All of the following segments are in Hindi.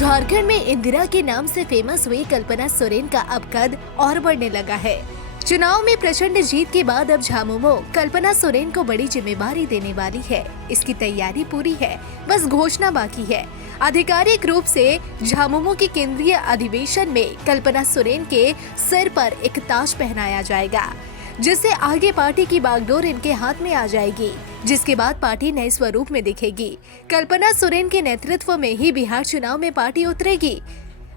झारखंड में इंदिरा के नाम से फेमस हुई कल्पना सोरेन का अब कद और बढ़ने लगा है। चुनाव में प्रचंड जीत के बाद अब झामुमो कल्पना सोरेन को बड़ी जिम्मेदारी देने वाली है। इसकी तैयारी पूरी है, बस घोषणा बाकी है। आधिकारिक रूप से झामुमो के केंद्रीय अधिवेशन में कल्पना सोरेन के सिर पर एक ताज पहनाया जाएगा, जिससे आगे पार्टी की बागडोर इनके हाथ में आ जाएगी, जिसके बाद पार्टी नए स्वरूप में दिखेगी। कल्पना सोरेन के नेतृत्व में ही बिहार चुनाव में पार्टी उतरेगी।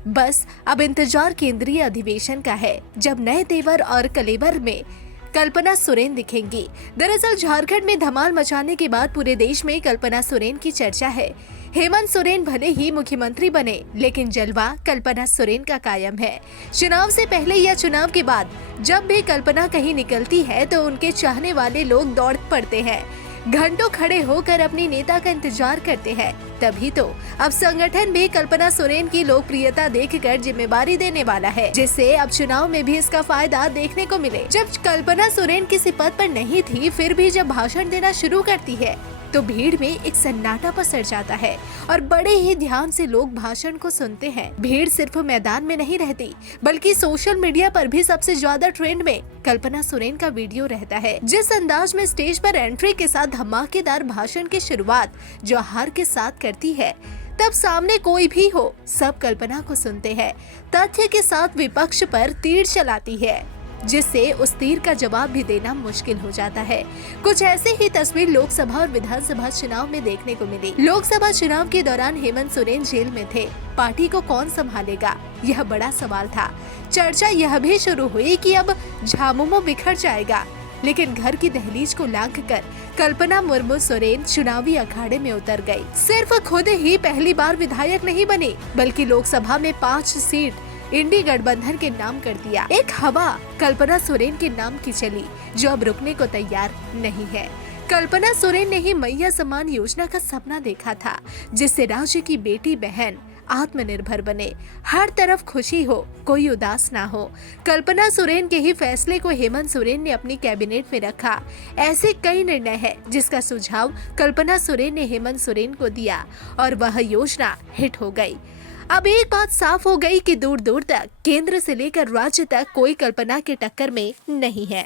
बस अब इंतजार केंद्रीय अधिवेशन का है, जब नए तेवर और कलेवर में कल्पना सोरेन दिखेंगी। दरअसल झारखंड में धमाल मचाने के बाद पूरे देश में कल्पना सोरेन की चर्चा है। हेमंत सोरेन भले ही मुख्यमंत्री बने, लेकिन जलवा कल्पना सोरेन का कायम है। चुनाव से पहले या चुनाव के बाद जब भी कल्पना कहीं निकलती है तो उनके चाहने वाले लोग दौड़ पड़ते हैं, घंटों खड़े होकर अपनी नेता का इंतजार करते हैं। तभी तो अब संगठन भी कल्पना सोरेन की लोकप्रियता देखकर जिम्मेदारी देने वाला है, जिससे अब चुनाव में भी इसका फायदा देखने को मिले। जब कल्पना सोरेन किसी पद पर नहीं थी, फिर भी जब भाषण देना शुरू करती है तो भीड़ में एक सन्नाटा पसर जाता है और बड़े ही ध्यान से लोग भाषण को सुनते हैं। भीड़ सिर्फ मैदान में नहीं रहती, बल्कि सोशल मीडिया पर भी सबसे ज्यादा ट्रेंड में कल्पना सोरेन का वीडियो रहता है। जिस अंदाज में स्टेज पर एंट्री के साथ धमाकेदार भाषण की शुरुआत जौहर के साथ करती है, तब सामने कोई भी हो, सब कल्पना को सुनते हैं। तथ्य के साथ विपक्ष पर तीर चलाती है, जिससे उस तीर का जवाब भी देना मुश्किल हो जाता है। कुछ ऐसे ही तस्वीर लोकसभा और विधानसभा चुनाव में देखने को मिली। लोकसभा चुनाव के दौरान हेमंत सोरेन जेल में थे। पार्टी को कौन संभालेगा, यह बड़ा सवाल था। चर्चा यह भी शुरू हुई कि अब झामुमो बिखर जाएगा, लेकिन घर की दहलीज को लांघकर कल्पना मुर्मू सोरेन चुनावी अखाड़े में उतर गई। सिर्फ खुद ही पहली बार विधायक नहीं बनी, बल्कि लोकसभा में 5 सीट इंडी गठबंधन के नाम कर दिया। एक हवा कल्पना सोरेन के नाम की चली, जो अब रुकने को तैयार नहीं है। कल्पना सोरेन ने ही मैया सम्मान योजना का सपना देखा था, जिससे राज्य की बेटी बहन आत्मनिर्भर बने, हर तरफ खुशी हो, कोई उदास ना हो। कल्पना सोरेन के ही फैसले को हेमंत सोरेन ने अपनी कैबिनेट में रखा। ऐसे कई निर्णय है, जिसका सुझाव कल्पना सोरेन ने हेमंत सोरेन को दिया और वह योजना हिट हो गई। अब एक बात साफ हो गई कि दूर दूर तक, केंद्र से लेकर राज्य तक, कोई कल्पना के टक्कर में नहीं है।